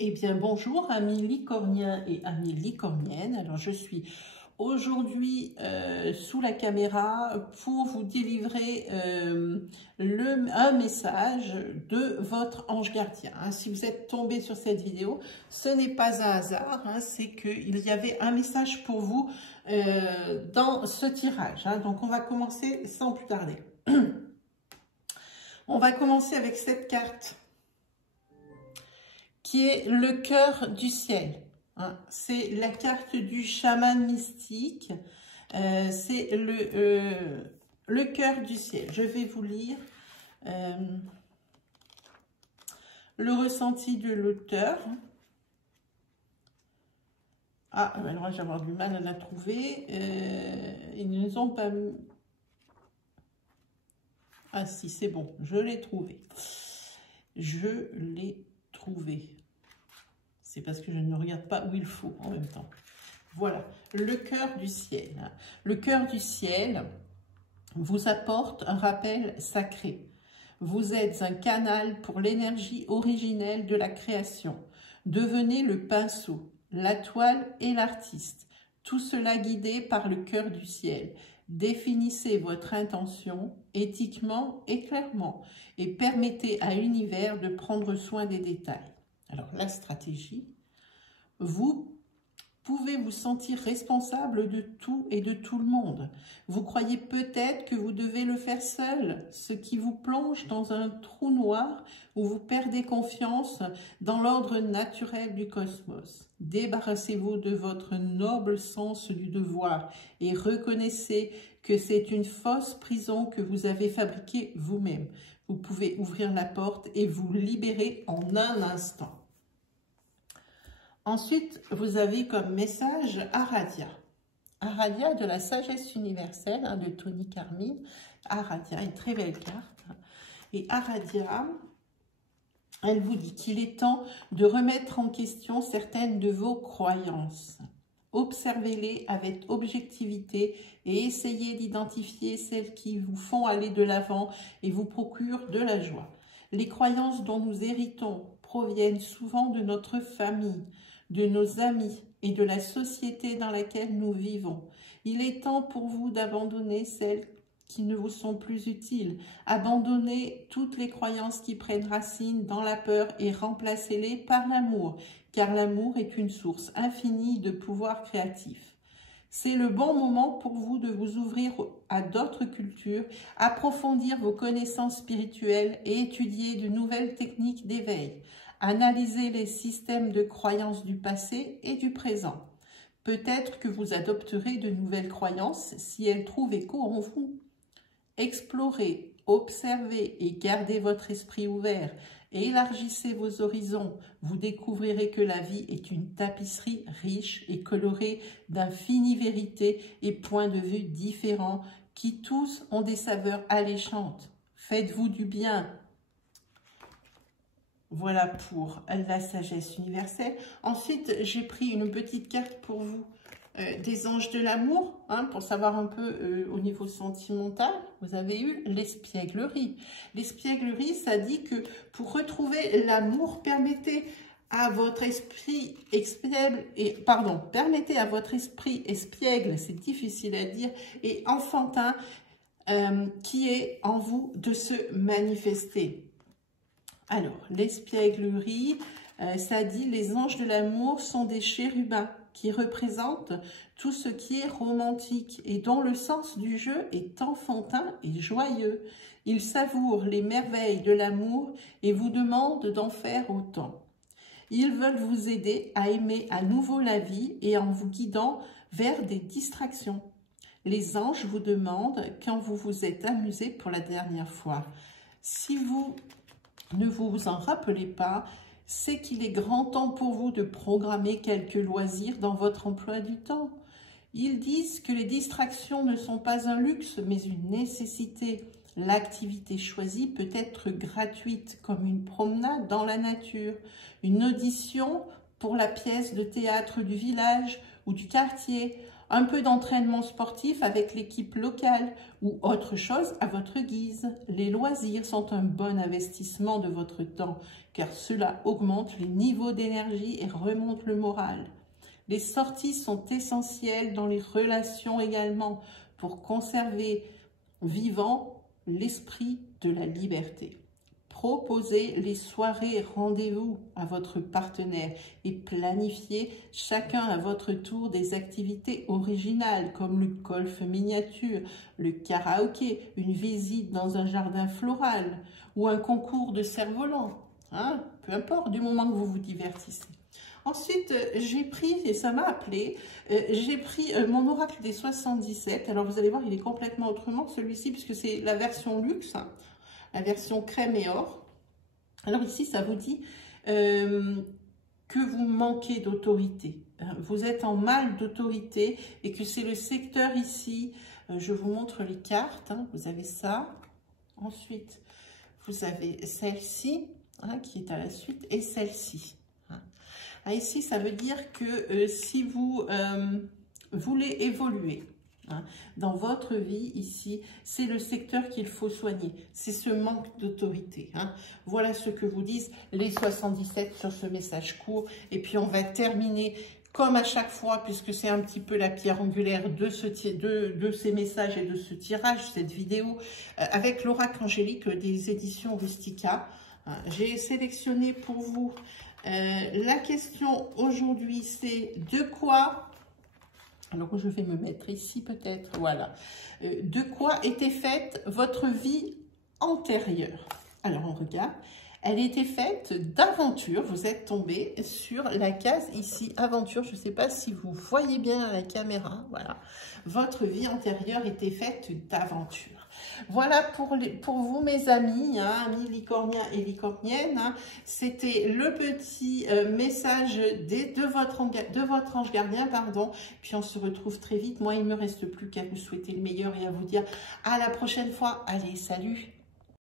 Eh bien, bonjour amis licorniens et amis licorniennes. Alors, je suis aujourd'hui sous la caméra pour vous délivrer un message de votre ange gardien. Si vous êtes tombé sur cette vidéo, ce n'est pas un hasard, c'est qu'il y avait un message pour vous dans ce tirage. Donc, on va commencer sans plus tarder. On va commencer avec cette carte qui est le cœur du ciel. C'est la carte du chaman mystique. C'est le cœur du ciel. Je vais vous lire le ressenti de l'auteur. Alors je vais avoir du mal à la trouver. Ils ne nous ont pas mis... Ah si, c'est bon, je l'ai trouvé. Je l'ai trouvé. C'est parce que je ne regarde pas où il faut en même temps. Voilà, le cœur du ciel. Le cœur du ciel vous apporte un rappel sacré. Vous êtes un canal pour l'énergie originelle de la création. Devenez le pinceau, la toile et l'artiste. Tout cela guidé par le cœur du ciel. Définissez votre intention éthiquement et clairement et permettez à l'univers de prendre soin des détails. Alors, la stratégie, vous pouvez vous sentir responsable de tout et de tout le monde. Vous croyez peut-être que vous devez le faire seul, ce qui vous plonge dans un trou noir où vous perdez confiance dans l'ordre naturel du cosmos. Débarrassez-vous de votre noble sens du devoir et reconnaissez que c'est une fausse prison que vous avez fabriquée vous-même. Vous pouvez ouvrir la porte et vous libérer en un instant. Ensuite, vous avez comme message Aradia. Aradia de la sagesse universelle de Tony Carmine. Aradia, une très belle carte. Et Aradia, elle vous dit qu'il est temps de remettre en question certaines de vos croyances. Observez-les avec objectivité et essayez d'identifier celles qui vous font aller de l'avant et vous procurent de la joie. Les croyances dont nous héritons proviennent souvent de notre famille, de nos amis et de la société dans laquelle nous vivons. Il est temps pour vous d'abandonner celles qui ne vous sont plus utiles. Abandonnez toutes les croyances qui prennent racine dans la peur et remplacez-les par l'amour, car l'amour est une source infinie de pouvoir créatif. C'est le bon moment pour vous de vous ouvrir à d'autres cultures, approfondir vos connaissances spirituelles et étudier de nouvelles techniques d'éveil. Analysez les systèmes de croyances du passé et du présent. Peut-être que vous adopterez de nouvelles croyances si elles trouvent écho en vous. Explorez, observez et gardez votre esprit ouvert. Élargissez vos horizons. Vous découvrirez que la vie est une tapisserie riche et colorée d'infinies vérités et points de vue différents qui tous ont des saveurs alléchantes. Faites-vous du bien. Voilà pour la sagesse universelle. Ensuite, j'ai pris une petite carte pour vous des anges de l'amour, pour savoir un peu au niveau sentimental. Vous avez eu l'espièglerie. L'espièglerie, ça dit que pour retrouver l'amour, permettez à votre esprit espiègle, c'est difficile à dire, et enfantin, qui est en vous de se manifester. Alors, l'espièglerie, ça dit les anges de l'amour sont des chérubins qui représentent tout ce qui est romantique et dont le sens du jeu est enfantin et joyeux. Ils savourent les merveilles de l'amour et vous demandent d'en faire autant. Ils veulent vous aider à aimer à nouveau la vie et en vous guidant vers des distractions. Les anges vous demandent quand vous vous êtes amusé pour la dernière fois. Si vous ne vous en rappelez pas, c'est qu'il est grand temps pour vous de programmer quelques loisirs dans votre emploi du temps. Ils disent que les distractions ne sont pas un luxe, mais une nécessité. L'activité choisie peut être gratuite, comme une promenade dans la nature, une audition pour la pièce de théâtre du village ou du quartier, Un peu d'entraînement sportif avec l'équipe locale ou autre chose à votre guise. Les loisirs sont un bon investissement de votre temps car cela augmente les niveaux d'énergie et remonte le moral. Les sorties sont essentielles dans les relations également pour conserver vivant l'esprit de la liberté. Proposez les soirées et rendez-vous à votre partenaire et planifiez chacun à votre tour des activités originales comme le golf miniature, le karaoké, une visite dans un jardin floral ou un concours de cerf-volant. Hein, peu importe, du moment que vous vous divertissez. Ensuite, j'ai pris, et ça m'a appelé, j'ai pris mon oracle des 77. Alors, vous allez voir, il est complètement autrement que celui-ci, puisque c'est la version luxe, hein, la version crème et or. Alors ici, ça vous dit que vous manquez d'autorité. Vous êtes en mal d'autorité et que c'est le secteur ici. Je vous montre les cartes. Hein, vous avez ça. Ensuite, vous avez celle-ci, hein, qui est à la suite, et celle-ci. Ah, ici, ça veut dire que si vous voulez évoluer hein, dans votre vie, ici, c'est le secteur qu'il faut soigner. C'est ce manque d'autorité. Hein. Voilà ce que vous disent les 77 sur ce message court. Et puis, on va terminer comme à chaque fois, puisque c'est un petit peu la pierre angulaire de ces messages et de ce tirage, cette vidéo, avec l'oracle angélique des éditions Rustica. J'ai sélectionné pour vous la question aujourd'hui, c'est de quoi, alors je vais me mettre ici peut-être, voilà, de quoi était faite votre vie antérieure? Alors on regarde, elle était faite d'aventure, vous êtes tombé sur la case ici, aventure, je ne sais pas si vous voyez bien à la caméra, voilà, votre vie antérieure était faite d'aventure. Voilà pour vous mes amis, hein, amis licorniens et licorniennes, hein, c'était le petit message de votre ange gardien, pardon, puis on se retrouve très vite. Moi il ne me reste plus qu'à vous souhaiter le meilleur et à vous dire à la prochaine fois, allez salut.